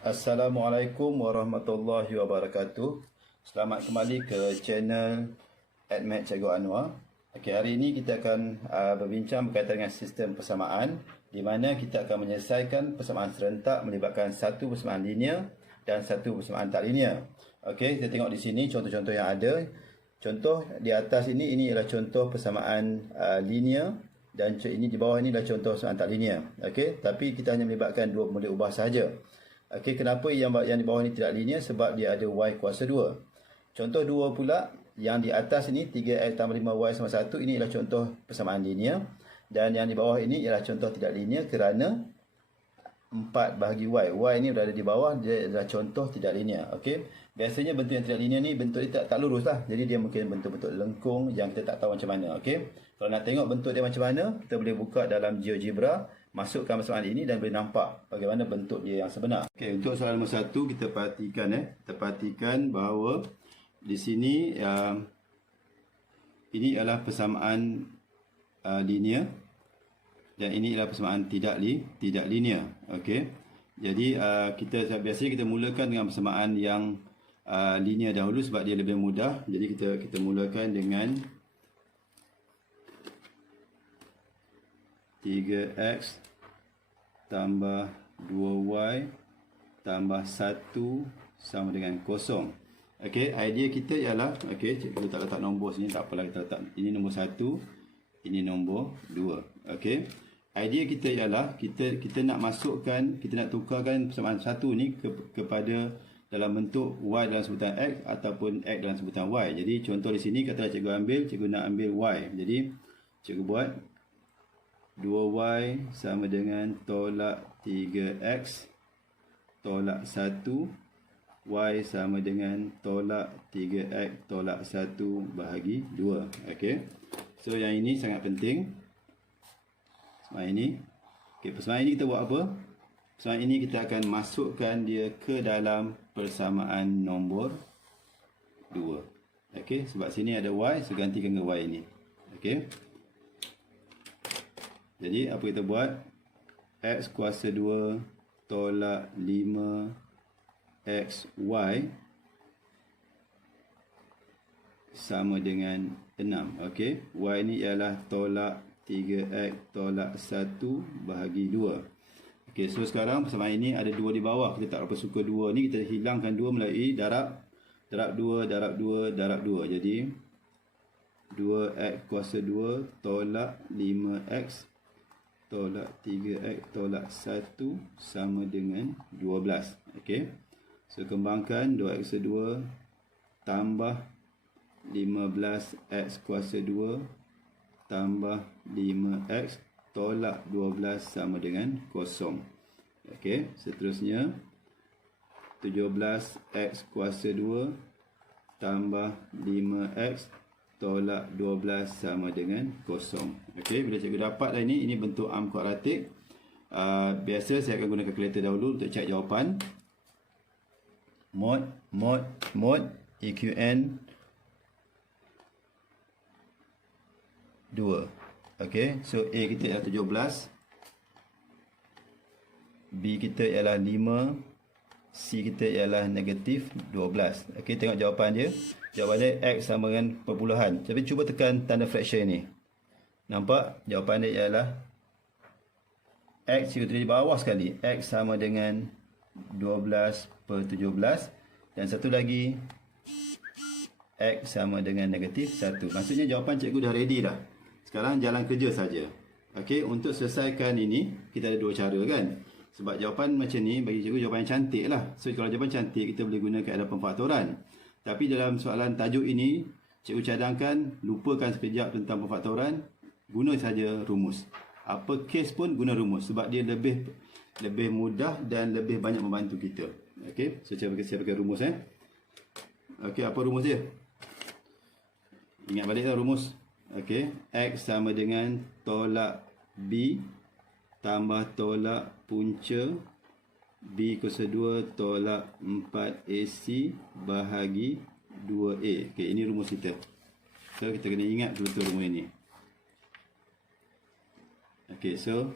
Assalamualaikum warahmatullahi wabarakatuh. Selamat kembali ke channel AdMath Cikgu Anwar. Okey, hari ini kita akan berbincang berkaitan dengan sistem persamaan, di mana kita akan menyelesaikan persamaan serentak melibatkan satu persamaan linear dan satu persamaan tak linear. Okey, kita tengok di sini contoh-contoh yang ada. Contoh di atas ini ialah contoh persamaan linear, dan ini di bawah ini adalah contoh persamaan tak linear. Okey, tapi kita hanya melibatkan dua pemulih ubah sahaja. Okey, kenapa yang di bawah ini tidak linear? Sebab dia ada y kuasa 2. Contoh 2 pula, yang di atas ini 3x tambah 5y sama 1, ini ialah contoh persamaan linear. Dan yang di bawah ini ialah contoh tidak linear kerana 4 bahagi y. Y ini berada di bawah, dia adalah contoh tidak linear. Okey, biasanya bentuk yang tidak linear ni bentuk dia tak lurus lah. Jadi dia mungkin bentuk-bentuk lengkung yang kita tak tahu macam mana. Okey, kalau nak tengok bentuk dia macam mana, kita boleh buka dalam GeoGebra, masukkan persamaan ini dan boleh nampak bagaimana bentuk dia yang sebenar. Okey, untuk soalan nombor 1 kita perhatikan bahawa di sini ini adalah persamaan linear dan ini adalah persamaan tidak linear. Okey, jadi biasanya kita mulakan dengan persamaan yang linear dahulu sebab dia lebih mudah. Jadi kita mulakan dengan 3x tambah 2y tambah 1 sama dengan 0. Okey, idea kita ialah, okey, cikgu tak letak nombor sini, tak apalah, kita letak ini nombor 1, ini nombor 2. Okey, idea kita ialah kita nak masukkan, kita nak tukarkan persamaan 1 ni kepada dalam bentuk y dalam sebutan x ataupun x dalam sebutan y. Jadi contoh di sini katalah cikgu nak ambil y. Jadi cikgu buat 2y sama dengan tolak 3x tolak 1, y sama dengan tolak 3x tolak 1 bahagi 2. Okey, so yang ini sangat penting, persamaan ini. Okey, persamaan ini kita buat apa? Persamaan ini kita akan masukkan dia ke dalam persamaan nombor 2. Okey, sebab sini ada y, so gantikan ke y ini. Okey, jadi apa kita buat? X kuasa 2 tolak 5xy sama dengan 6. Okey, y ini ialah tolak 3x tolak 1 bahagi 2. Okey, so sekarang persamaan ini ada 2 di bawah. Kita tak berapa suka 2 ni, kita hilangkan 2 melalui darab 2 darab 2 darab 2. Jadi 2x kuasa 2 tolak 5x tolak 3x tolak 1 sama dengan 12. Okey, so kembangkan 2x kuasa 2 tambah 15x kuasa 2 tambah 5x tolak 12 sama dengan 0. Okey, seterusnya 17x kuasa 2 tambah 5x tolak 12 sama dengan 0. Okey, bila cikgu dapat dah ini bentuk arm kuadratik. Biasa saya akan guna kalkulator dahulu untuk cek jawapan. Mod EQN 2. Okey, so A kita ialah 17, B kita ialah 5, C kita ialah negatif 12. Okey, tengok jawapan dia. Jawapan dia X sama dengan perpuluhan. Tapi cuba tekan tanda fraction ni. Nampak? Jawapan dia ialah X, kita tulis di bawah sekali. X sama dengan 12/17. Dan satu lagi, X sama dengan negatif 1. Maksudnya jawapan cikgu dah ready dah. Sekarang jalan kerja saja. Okey, untuk selesaikan ini, kita ada dua cara kan. Sebab jawapan macam ni bagi cikgu jawapan yang cantik lah. So kalau jawapan cantik, kita boleh guna kaedah pemfaktoran. Tapi dalam soalan tajuk ini, cikgu cadangkan lupakan sekejap tentang pemfaktoran, guna saja rumus. Apa kes pun guna rumus sebab dia lebih mudah dan lebih banyak membantu kita. Okey, so saya pakai rumus Okey, apa rumus dia? Ingat baliklah rumus. Okey, X sama dengan tolak B tambah tolak punca B kuasa 2 tolak 4AC bahagi 2A. Okey, ini rumus kita. So, kita kena ingat betul rumus ini. Okey, so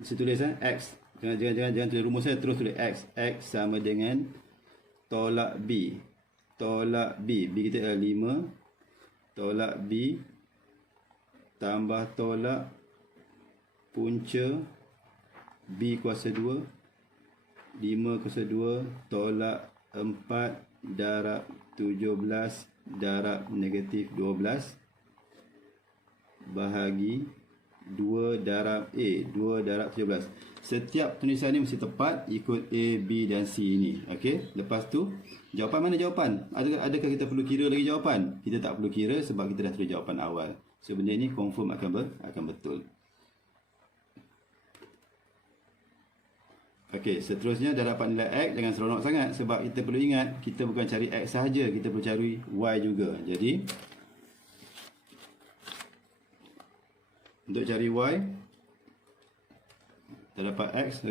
mesti tulis X Jangan tulis rumus saya, terus tulis X. X sama dengan tolak B. Tolak B. B kita adalah 5. Tolak B tambah tolak punca B kuasa 2. 5 kuasa 2 tolak 4 darab 17 darab negatif 12 bahagi 2 darab A. 2 darab 17. Setiap tulisan ni mesti tepat ikut A, B dan C ini. Okey. Lepas tu, jawapan mana jawapan? Adakah kita perlu kira lagi jawapan? Kita tak perlu kira sebab kita dah tulis jawapan awal. So, benda ini confirm akan betul. Okey, seterusnya dah dapat nilai X. Jangan seronok sangat sebab kita perlu ingat, kita bukan cari X sahaja, kita perlu cari Y juga. Jadi, untuk cari Y, dah dapat X.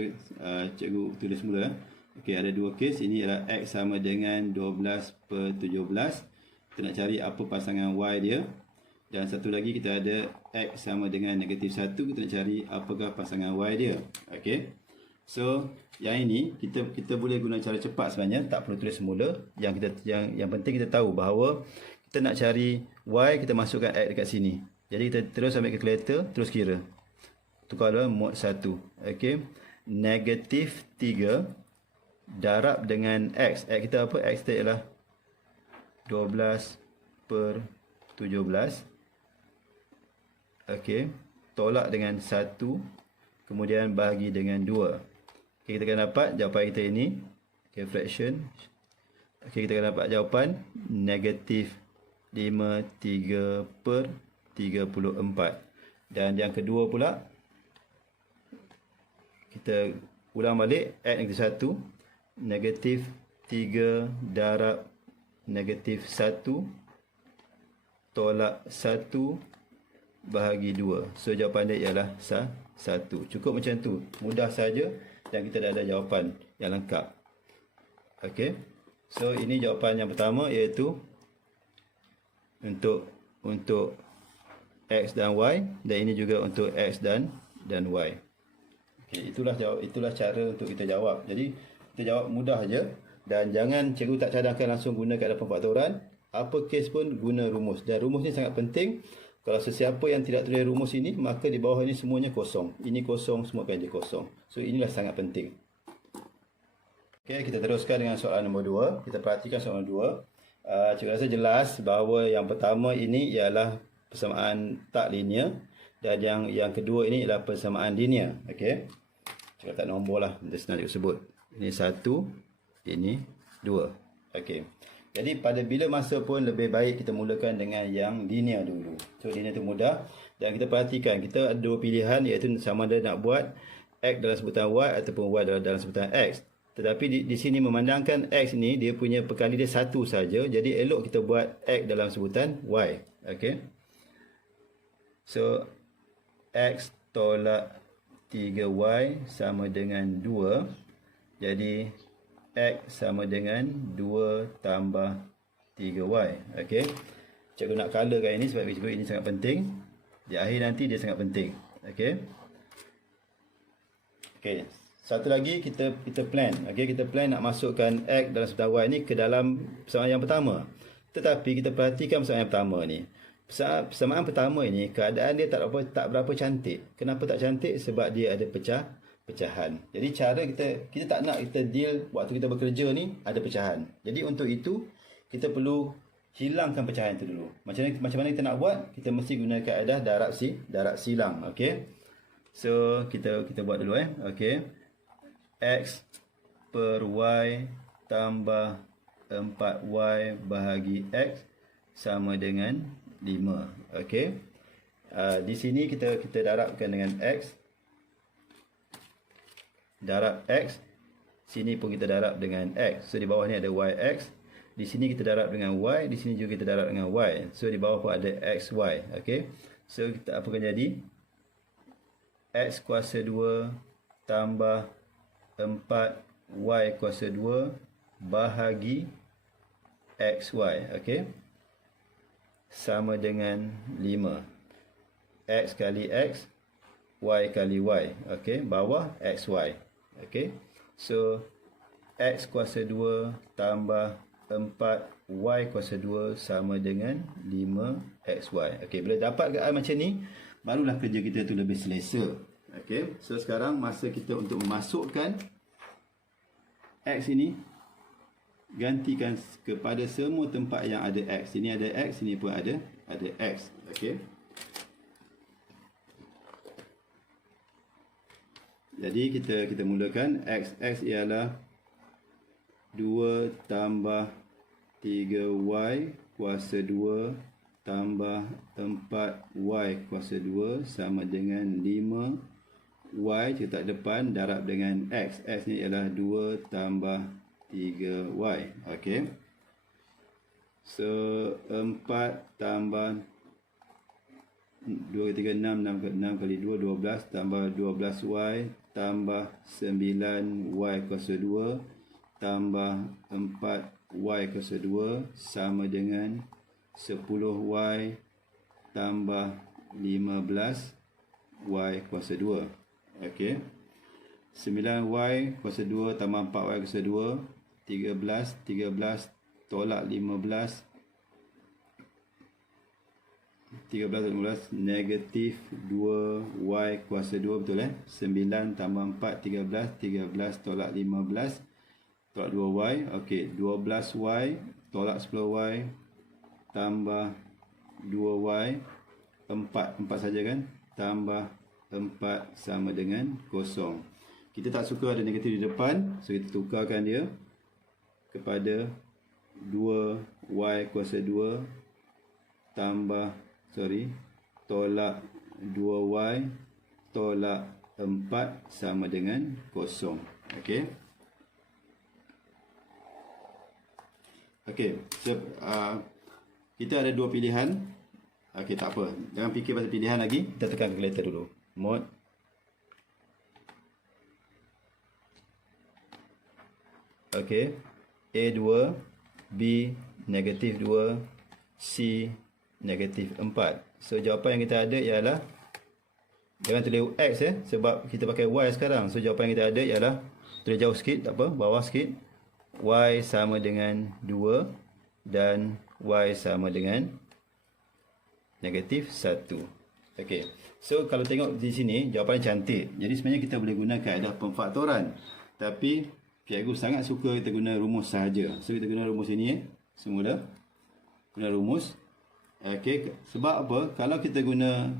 Cikgu tulis mula. Okey, ada dua kes. Ini adalah X sama dengan 12 per 17. Kita nak cari apa pasangan Y dia. Dan satu lagi kita ada X sama dengan negatif 1. Kita nak cari apakah pasangan Y dia. Okey. So, yang ini kita boleh guna cara cepat sebenarnya, tak perlu tulis semula. Yang penting kita tahu bahawa kita nak cari Y, kita masukkan X dekat sini. Jadi kita terus ambil kalkulator, terus kira. Tukar dalam mod 1. Okey. Negatif 3 darab dengan X. X kita apa? X kita ialah 12 per 17. Okey. Tolak dengan 1. Kemudian bahagi dengan 2. Okay, kita akan dapat jawapan kita ini. Okay, fraction. Okay, kita akan dapat jawapan negatif 53 per 34. Dan yang kedua pula, kita ulang balik. X negatif 1. Negatif 3 darab negatif 1. Tolak 1 bahagi 2. So, jawapan dia ialah 1. Cukup macam tu. Mudah saja. Dan kita dah ada jawapan yang lengkap. Okey. So, ini jawapan yang pertama, iaitu untuk X dan Y. Dan ini juga untuk X dan Y. Okey, itulah cara untuk kita jawab. Jadi, kita jawab mudah aja. Dan jangan cikgu tak cadangkan langsung guna kat dalam pemfaktoran. Apa kes pun guna rumus. Dan rumus ni sangat penting. Kalau sesiapa yang tidak tulis rumus ini, maka di bawah ini semuanya kosong. Ini kosong, semua akan jadi kosong. So, inilah sangat penting. Okey, kita teruskan dengan soalan nombor 2. Kita perhatikan soalan nombor 2. Cikgu rasa jelas bahawa yang pertama ini ialah persamaan tak linear. Dan yang kedua ini ialah persamaan linear. Okey. Cikgu tak nombor lah. Dia senang cikgu sebut. Ini 1, ini 2. Okey. Jadi pada bila masa pun lebih baik kita mulakan dengan yang linear dulu. So linear itu mudah. Dan kita perhatikan, kita ada dua pilihan, iaitu sama ada nak buat X dalam sebutan Y ataupun Y dalam sebutan X. Tetapi di sini memandangkan X ni dia punya perkali dia satu saja. Jadi elok kita buat X dalam sebutan Y. Okay. So X tolak 3Y sama dengan 2. Jadi X sama dengan 2 tambah 3Y. Okey. Cikgu nak colorkan ini sebab ini sangat penting. Di akhir nanti dia sangat penting. Okey. Okey. Satu lagi kita plan. Okey, kita plan nak masukkan X dalam sebutan Y ni ke dalam persamaan yang pertama. Tetapi kita perhatikan persamaan yang pertama ni. Persamaan pertama ini keadaan dia tak berapa cantik. Kenapa tak cantik? Sebab dia ada pecahan. Jadi cara kita tak nak kita deal waktu kita bekerja ni ada pecahan. Jadi untuk itu kita perlu hilangkan pecahan itu dulu. Macam mana kita nak buat? Kita mesti guna kaedah darab silang. Okey. So kita buat dulu Okey. X per Y tambah 4Y bahagi X sama dengan 5. Okey. Di sini kita darabkan dengan X. Darab X. Sini pun kita darab dengan X. So di bawah ni ada YX. Di sini kita darab dengan Y. Di sini juga kita darab dengan Y. So di bawah pun ada XY. Okay. So kita apa akan jadi? X kuasa 2 tambah 4Y kuasa 2 bahagi XY. Okay. Sama dengan 5. X kali X. Y kali Y. Okay. Bawah XY. Okey. So X kuasa 2 tambah 4Y kuasa 2 sama dengan 5XY. Okey, bila dapat keadaan macam ni, barulah kerja kita tu lebih selesa. Okey, so sekarang masa kita untuk memasukkan X ini, gantikan kepada semua tempat yang ada X. Sini ada X, sini pun ada X. Okey. Jadi kita mulakan. X ialah 2 tambah 3Y kuasa 2 tambah 4Y kuasa 2 sama dengan 5Y cetak depan darab dengan X. X ni ialah 2 tambah 3Y. Okey. So 4 tambah 2 3 6 6 kali 2 12 tambah 12Y tambah 9Y kuasa 2 tambah 4Y kuasa 2 sama dengan 10Y tambah 15Y kuasa 2. Okey. 9Y kuasa 2 tambah 4Y kuasa 2, 13 tolak 15, 13 negatif 2Y kuasa 2, betul 9 tambah 4, 13 tolak 15 tolak 2Y. Okey, 12Y tolak 10Y tambah 2Y, 4 saja kan, tambah 4 sama dengan 0. Kita tak suka ada negatif di depan, so kita tukarkan dia kepada 2Y kuasa 2 tambah tolak 2Y tolak 4 sama dengan 0. Okey. Okey, so, kita ada dua pilihan. Okey, tak apa. Jangan fikir pasal pilihan lagi. Kita tekan calculator dulu. Mod. Okey. A2, B negatif 2, C negatif 4. So jawapan yang kita ada ialah, jangan tulis X sebab kita pakai Y sekarang. So jawapan yang kita ada ialah, tulis jauh sikit, tak apa, bawah sikit. Y sama dengan 2 dan Y sama dengan negatif 1. Okey. So kalau tengok di sini jawapan cantik. Jadi sebenarnya kita boleh guna kaedah pemfaktoran. Tapi cikgu sangat suka kita guna rumus sahaja. So kita guna rumus ini semula. Guna rumus. Okey, sebab apa? Kalau kita guna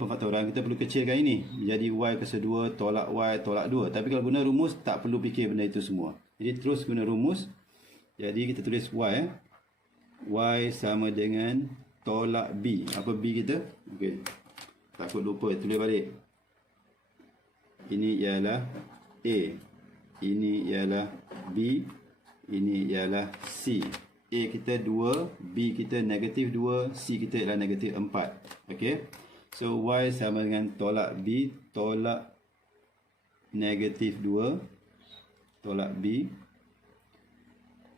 pemfaktoran, kita perlu kecilkan ini menjadi Y kuasa 2 tolak Y tolak 2. Tapi kalau guna rumus tak perlu fikir benda itu semua. Jadi terus guna rumus. Jadi kita tulis Y. Y sama dengan tolak B. Apa B kita? Okey. Takut lupa, tulis balik. Ini ialah A. Ini ialah B. Ini ialah C. A kita 2, B kita negatif 2, C kita ialah negatif 4. Okey. So Y sama dengan tolak B tolak negatif 2 tolak B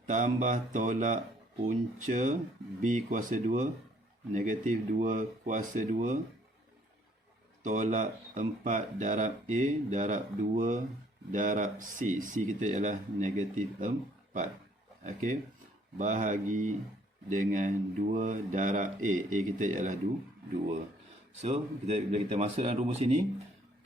tambah tolak punca B kuasa 2 negatif 2 kuasa 2 tolak 4 darab A darab 2 darab C. C kita ialah negatif 4. Okey. Bahagi dengan 2 darab A. A kita ialah 2. So, bila kita masuk dalam rumus ini,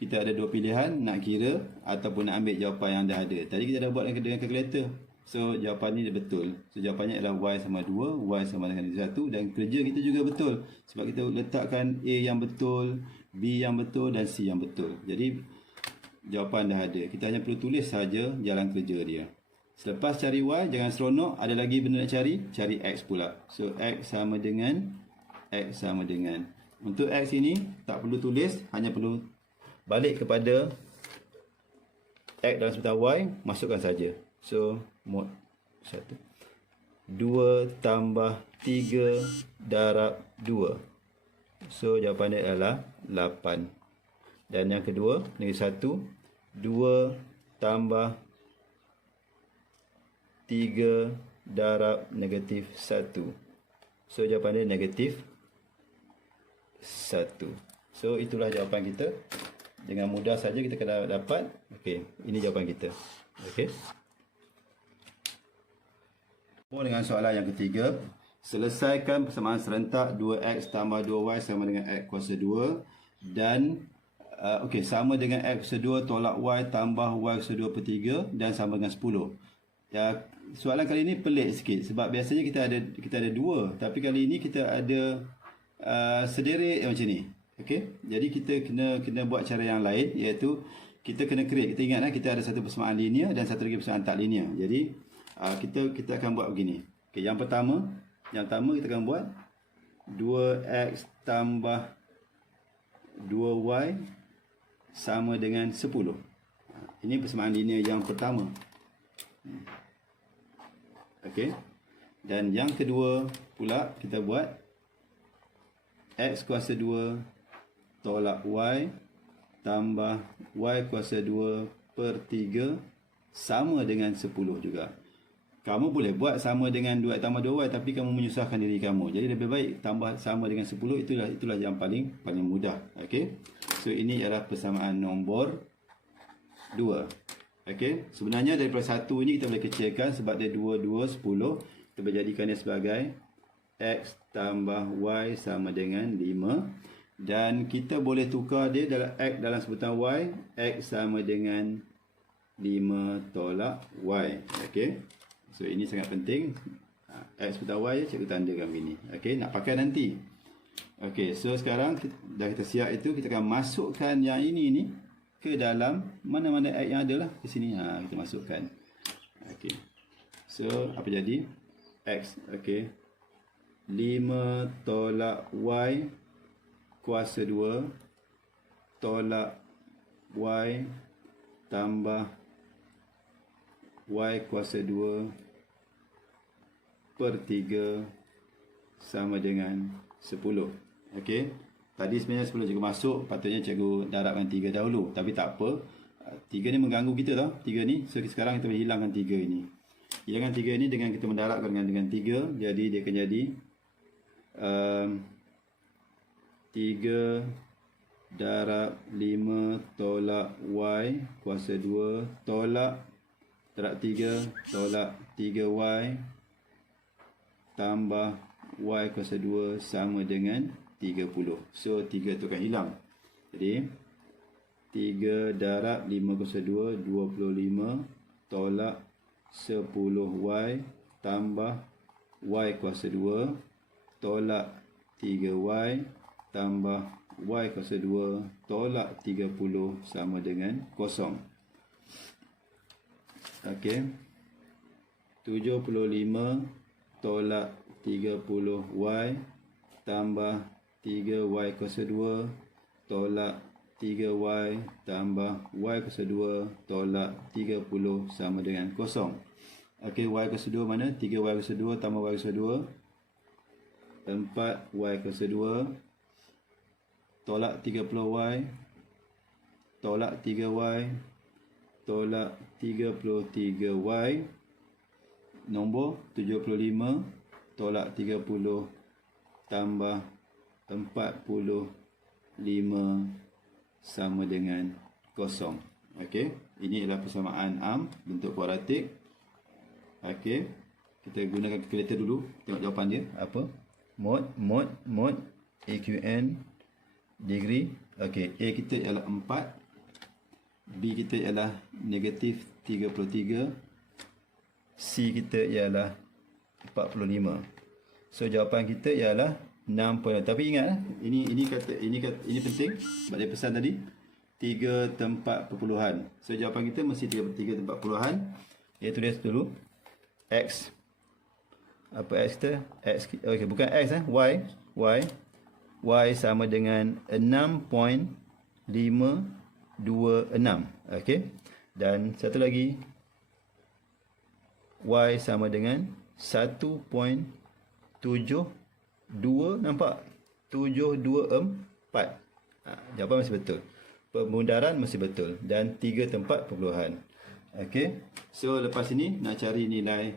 kita ada dua pilihan, nak kira ataupun nak ambil jawapan yang dah ada. Tadi kita dah buat dengan kalkulator. So, jawapan ni betul. So, jawapannya ialah Y sama 2, Y sama dengan 1 dan kerja kita juga betul. Sebab kita letakkan A yang betul, B yang betul dan C yang betul. Jadi, jawapan dah ada. Kita hanya perlu tulis saja jalan kerja dia. Selepas cari Y, jangan seronok. Ada lagi benda nak cari? Cari X pula. So, X sama dengan Untuk X ini, tak perlu tulis. Hanya perlu balik kepada X dalam sebutan Y, masukkan saja. So, mod 1. 2 tambah 3 darab 2. So, jawapan dia adalah 8. Dan yang kedua, negeri 1. 2 tambah 3 darab negatif 1. So, jawapan dia negatif 1. So, itulah jawapan kita. Dengan mudah saja kita akan dapat. Okey, ini jawapan kita. Okey. Dengan soalan yang ketiga, selesaikan persamaan serentak 2x tambah 2y sama dengan x kuasa 2 dan okey, sama dengan x kuasa 2 tolak y tambah y kuasa 2 per 3 dan sama dengan 10. Ya, soalan kali ini pelik sikit sebab biasanya kita ada dua, tapi kali ini kita ada sederet macam ni. Okey, jadi kita kena buat cara yang lain, iaitu kita kena create. Kita ingat kita ada satu persamaan linear dan satu lagi persamaan tak linear. Jadi kita akan buat begini. Okey, yang pertama kita akan buat 2x tambah 2y sama dengan 10. Ini persamaan linear yang pertama. Okey. Dan yang kedua pula kita buat x kuasa 2 tolak y tambah y kuasa 2 per 3 sama dengan 10 juga. Kamu boleh buat sama dengan 2 tambah 2y, tapi kamu menyusahkan diri kamu. Jadi lebih baik tambah sama dengan 10, itulah yang paling mudah. Okey. So ini adalah persamaan nombor 2. Okey. Sebenarnya daripada 1 ini kita boleh kecilkan sebab dia 2 10. Kita boleh jadikan dia sebagai x tambah y sama dengan 5. Dan kita boleh tukar dia dalam x dalam sebutan y, x sama dengan 5 tolak y. Okey. So ini sangat penting. X sebutan y cikgu tandakan begini. Okey, nak pakai nanti. Okey, so sekarang dah kita siap itu, kita akan masukkan yang ini ke dalam mana-mana x yang ada lah ke sini. Kita masukkan. Okey. So apa jadi? X. Okey. 5 tolak y kuasa 2 tolak y tambah y kuasa 2 per 3 sama dengan 10. Okey. Tadi sebenarnya sebelum cikgu masuk, patutnya cikgu darabkan 3 dahulu. Tapi tak apa. 3 ni mengganggu kita tau. 3 ni. So sekarang kita boleh hilangkan 3 ini. Hilangkan 3 ini dengan kita mendarabkan dengan 3. Jadi dia akan jadi 3 darab 5 tolak y kuasa 2 tolak darab 3 tolak 3y tambah y kuasa 2 sama dengan 30. So 3 tu akan hilang. Jadi 3 darab 5 kuasa 2 25 tolak 10y tambah y kuasa 2 tolak 3y tambah y kuasa 2 tolak 30 sama dengan 0. Okey. 75 tolak 30y tambah 3y kuasa 2 tolak 3y tambah y kuasa 2 tolak 30 sama dengan 0. Okey, y kuasa 2 mana? 3y kuasa 2 tambah y kuasa 2 4y kuasa 2 tolak 30y tolak 3y tolak 33y nombor 75 tolak 30 tambah 45 sama dengan 0. Okey, ini adalah persamaan bentuk kuadratik. Okey, kita gunakan kalkulator dulu, tengok jawapan dia apa. Mod AQN degree. Okey, A kita ialah 4, B kita ialah negatif 33, C kita ialah 45. So jawapan kita ialah 6. Tapi ingat ini penting sebab dia pesan tadi 3 tempat perpuluhan. So jawapan kita mesti 3 tempat perpuluhan. Ia tulis dulu X. Apa X kita? X. Okey, bukan X Y sama dengan 6.526. Okey. Dan satu lagi Y sama dengan 1.72, nampak? 724. Jawapan masih betul. Pemundaran masih betul. Dan 3 tempat perpuluhan. Okey. So lepas ini nak cari nilai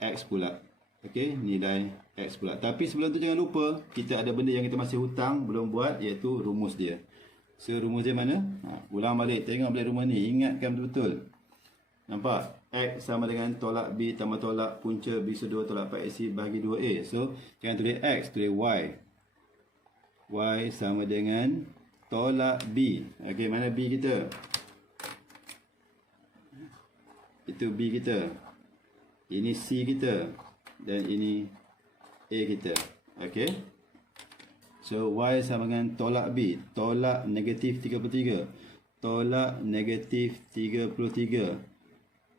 X pula. Okey, nilai X pula. Tapi sebelum tu jangan lupa, kita ada benda yang kita masih hutang belum buat, iaitu rumus dia. So rumus dia mana? Ulang balik, tengok balik rumus ni, ingatkan betul-betul. Nampak? X sama dengan tolak B tambah tolak punca B/2 tolak 4AC bahagi 2A. So jangan tulis X, tulis Y. Y sama dengan tolak B. Okey, mana B kita? Itu B kita. Ini C kita. Dan ini A kita. Okey. So Y sama dengan tolak B. Tolak negatif 33. Tolak negatif 33.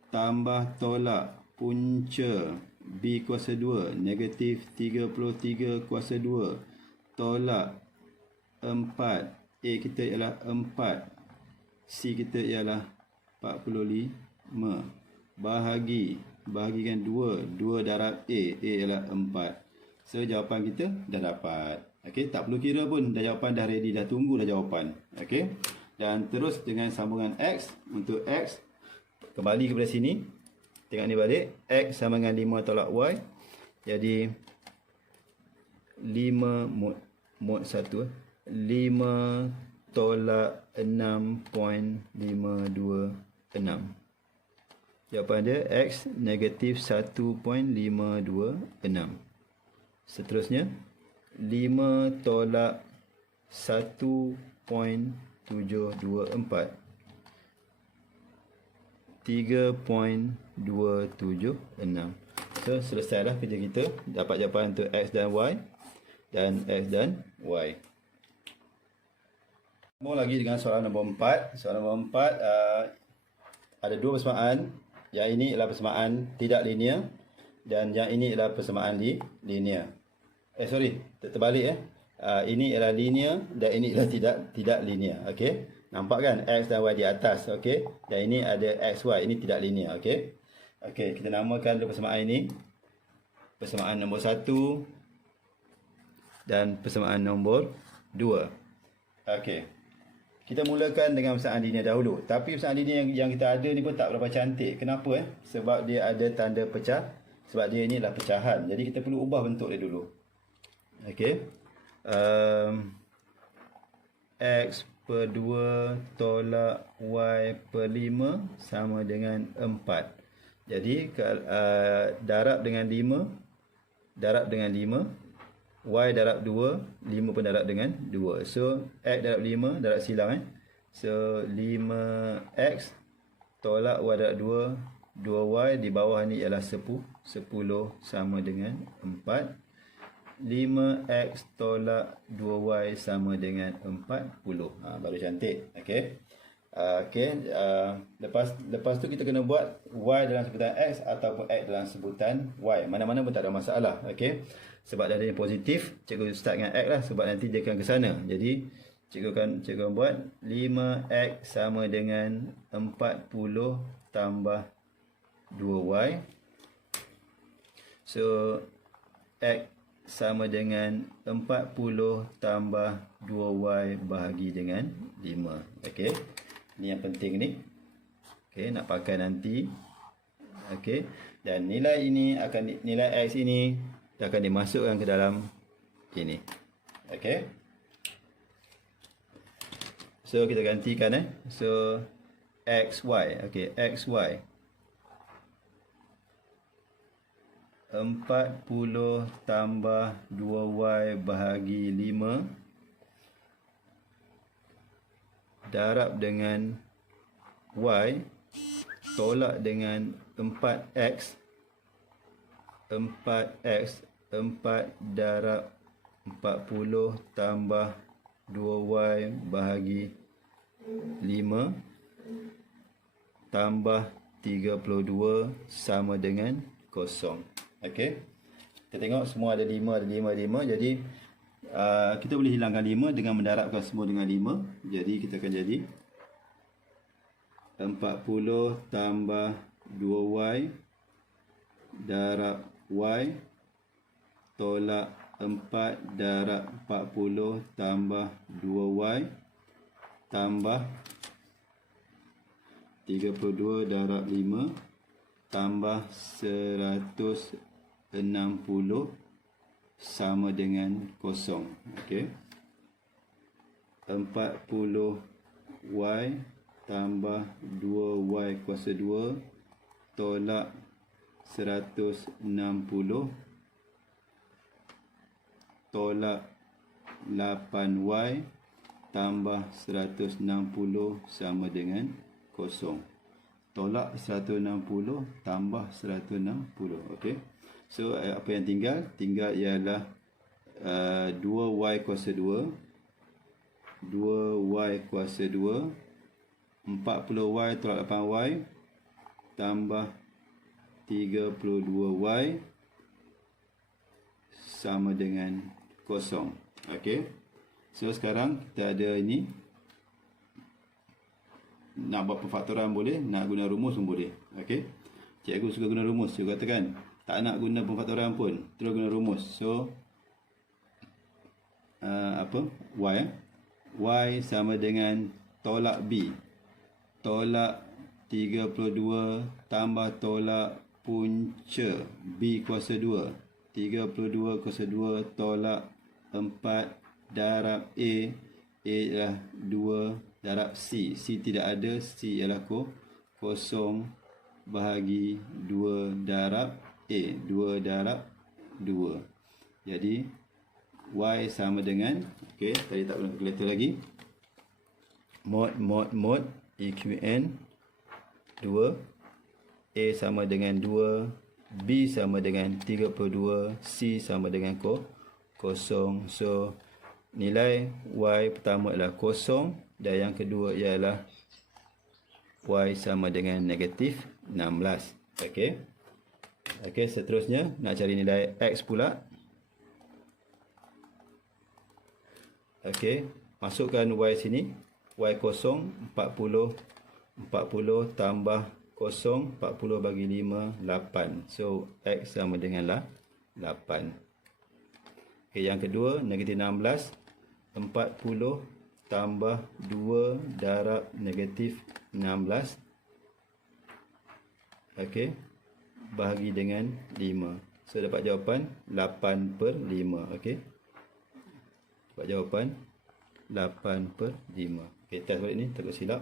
Tambah tolak punca B kuasa 2. Negatif 33 kuasa 2. Tolak 4. A kita ialah 4. C kita ialah 45. Bahagikan 2. 2 darab A. A ialah 4. So jawapan kita dah dapat. Okey, tak perlu kira pun, dah jawapan dah ready, dah tunggu dah jawapan. Okey. Dan terus dengan sambungan X. Untuk X, kembali kepada sini. Tengok ni balik. X sama dengan 5 tolak Y. Jadi 5 mod 1. 5 tolak 6.526. Jawapan dia X negatif 1.526. Seterusnya 5 tolak 1.724. 3.276. So selesailah kerja kita. Dapat jawapan untuk X dan Y. Dan X dan Y. Sambung lagi dengan soalan nombor 4. Soalan nombor 4 ada dua persamaan. Yang ini ialah persamaan tidak linear. Dan yang ini ialah persamaan linear. Terbalik. Ini ialah linear dan ini ialah tidak linear. Okey. Nampak kan X dan Y di atas. Okey. Dan ini ada XY. Ini tidak linear. Okey. Okey, kita namakan dulu persamaan ini. Persamaan nombor 1 dan persamaan nombor 2. Okey. Kita mulakan dengan persamaan linear dahulu. Tapi persamaan linear yang kita ada ni pun tak berapa cantik. Kenapa? Sebab dia ada tanda pecah. Sebab dia ni adalah pecahan. Jadi kita perlu ubah bentuk dia dulu. Okey. X per 2 tolak Y per 5 sama dengan 4. Jadi darab dengan 5, darab dengan 5, Y darab 2, 5 pun darab dengan 2. So X darab 5, darab silang. So 5X tolak Y darab 2, 2Y di bawah ni ialah 10 sama dengan 4. 5X tolak 2Y sama dengan 40. Baru cantik. Okey. Lepas tu kita kena buat Y dalam sebutan X ataupun X dalam sebutan Y. Mana-mana pun tak ada masalah. Okey. Sebab dah ada yang positif, cikgu start dengan X lah sebab nanti dia akan ke sana. Jadi cikgu akan buat 5X sama dengan 40 tambah 2Y. So X sama dengan 40 tambah 2Y bahagi dengan 5. Okey. Ini yang penting ni. Okey, nak pakai nanti. Okey. Dan nilai X ini akan dimasukkan ke dalam ini. Okey. So kita gantikan So XY. Okey, XY 40 tambah 2Y bahagi 5 darab dengan Y tolak dengan 4X 4 darab 40 tambah 2Y bahagi 5 tambah 32 sama dengan 0. Okey. Kita tengok semua ada 5. Jadi kita boleh hilangkan 5 dengan mendarabkan semua dengan 5. Jadi kita akan jadi 40 tambah 2Y darab Y tolak 4 darab 40 tambah 2Y tambah 32 darab 5 tambah 160 sama dengan 0. Okey. 40y tambah 2y kuasa 2 tolak 160 tolak 8y tambah 160 sama dengan 0. Tolak 160 tambah 160. Okey. So apa yang tinggal? Tinggal ialah 2y kuasa 2. 2y kuasa 2. 40y tolak 8y tambah 32y sama dengan 0. Okey. So sekarang kita ada ini. Nak buat pemfaktoran boleh, nak guna rumus pun boleh. Okey. Cikgu suka guna rumus. Cikgu katakan tak nak guna pemfaktoran pun, terus guna rumus. So y y sama dengan tolak b. Tolak 32 tambah tolak punca b kuasa 2. 32 kuasa 2 tolak 4 darab a. A adalah 2 darab C. C tidak ada. C ialah 0 bahagi 2 darab A. 2 darab 2. Jadi Y sama dengan, okey, tadi tak guna kalkulator lagi. Mod EQN 2. A sama dengan 2. B sama dengan 32. C sama dengan 0. So nilai Y pertama adalah 0 dan yang kedua ialah Y sama dengan negatif 16. Okey. Okey, seterusnya nak cari nilai X pula. Okey, masukkan Y sini. Y 0, 40 tambah 0, 40 bagi 5, 8. So X sama dengan 8. Okey, yang kedua negatif 16. 40 tambah 2 darab negatif 16. Okey, bahagi dengan 5. So dapat jawapan 8/5. Okey, dapat jawapan 8/5. Okey, test balik ni, takut silap.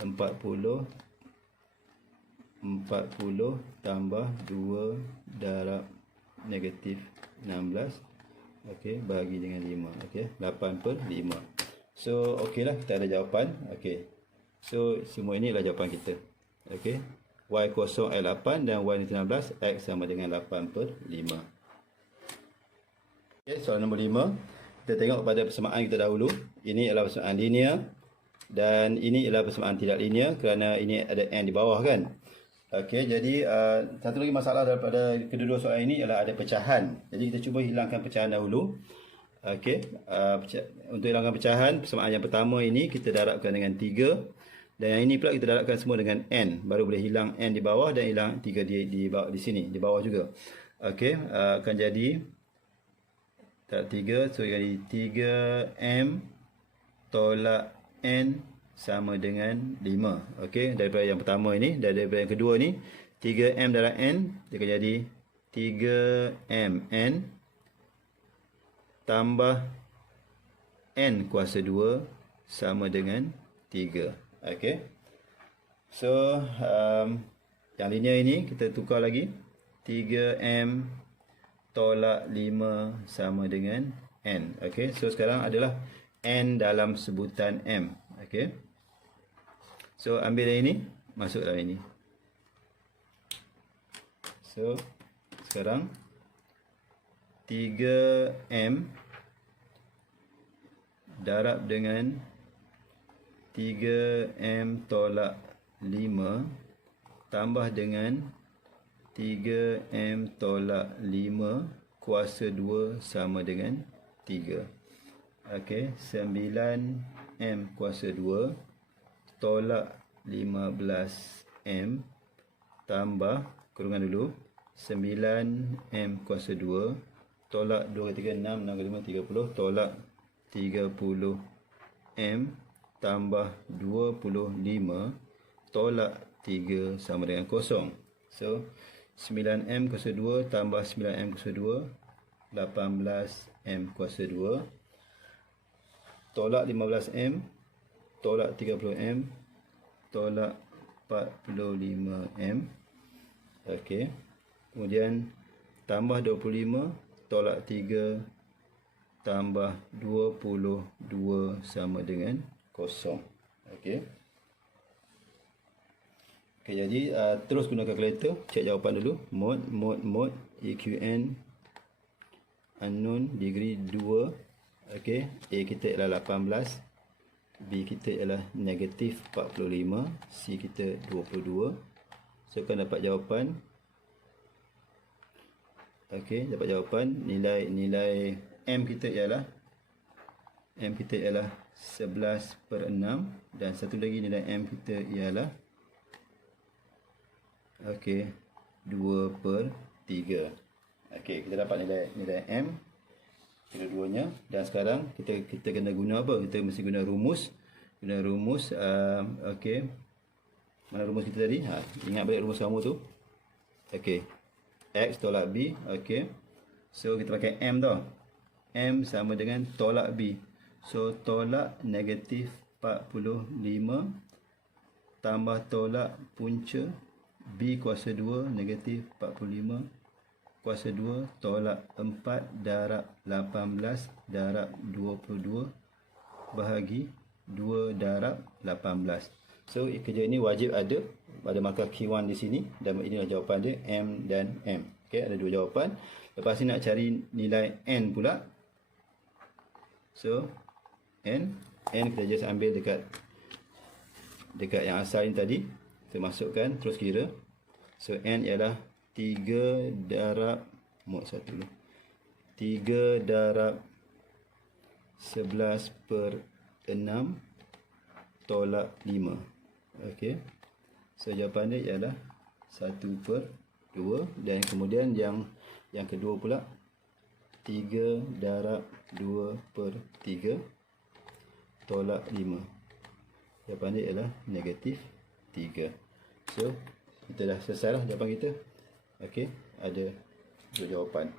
40 tambah 2 darab negatif 16. Okey, bahagi dengan 5. Okey, 8/5. So, okeylah, kita ada jawapan. Okey. So, semua ini adalah jawapan kita. Okey. Y 0 8 dan Y 16. X sama dengan 8/5. Okey, soalan nombor 5. Kita tengok pada persamaan kita dahulu. Ini adalah persamaan linear dan ini adalah persamaan tidak linear kerana ini ada n di bawah kan. Okey, jadi satu lagi masalah daripada kedua-dua soalan ini ialah ada pecahan. Jadi kita cuba hilangkan pecahan dahulu. Okey, untuk hilangkan pecahan, persamaan yang pertama ini kita darabkan dengan 3 dan yang ini pula kita darabkan semua dengan n. Baru boleh hilang n di bawah dan hilang 3 di bawah, di sini, di bawah juga. Okey, akan jadi darab 3, so jadi 3m tolak n sama dengan 5. Okey, daripada yang pertama ini dan daripada yang kedua ni 3m darab n dia akan jadi 3mn tambah n kuasa 2 sama dengan 3. Okey. So yang linear ini kita tukar lagi. 3m tolak 5 sama dengan n. Okey, so sekarang adalah n dalam sebutan m. Okey. So ambil yang ini, masuk dalam ini. So sekarang 3m darab dengan 3m tolak 5 tambah dengan 3m tolak 5 kuasa 2 sama dengan 3. Okey, 9m kuasa 2 tolak 15m tambah, kurungan dulu, 9m kuasa 2 tolak 2 kali 3 6, 6 kali 5 30 tolak 30m tambah 25 tolak 3 sama dengan 0. So 9m kuasa 2 tambah 9m kuasa 2 18m kuasa 2 tolak 15M, tolak 30M, tolak 45M. Okey. Kemudian tambah 25, tolak 3, tambah 22 sama dengan 0. Okey. Okey, jadi terus guna kalkulator, cek jawapan dulu. Mod EQN unknown degree 2. Okey, A kita ialah 18, B kita ialah negatif 45, C kita 22. So akan dapat jawapan. Okey, dapat jawapan nilai M kita ialah 11/6 dan satu lagi nilai M kita ialah 2/3. Okey, kita dapat nilai M kedua-duanya, dan sekarang kita kena guna apa? Kita mesti guna rumus. Okey. Mana rumus kita tadi? Ingat balik rumus kamu tu. Okey. X tolak B. Okey. So kita pakai M tau. M sama dengan tolak B. So tolak negatif 45 tambah tolak punca B kuasa 2 negatif 45 kuasa 2 tolak 4 darab 18 darab 22 bahagi 2 darab 18. So kerja ini wajib ada pada markah Q1 di sini, dan inilah jawapan dia, M dan M. Okey, ada dua jawapan. Lepas ni nak cari nilai N pula. So N kita just ambil dekat yang asal ni tadi, kita masukkan terus kira. So N ialah 3 darab mod 1 dulu. 3 darab 11/6 tolak 5. Okey. So jawapan dia ialah 1/2, dan kemudian yang kedua pula 3 darab 2/3 tolak 5. Jawapan dia ialah negatif 3. So kita dah selesai lah jawapan kita. Okey, ada dua jawapan.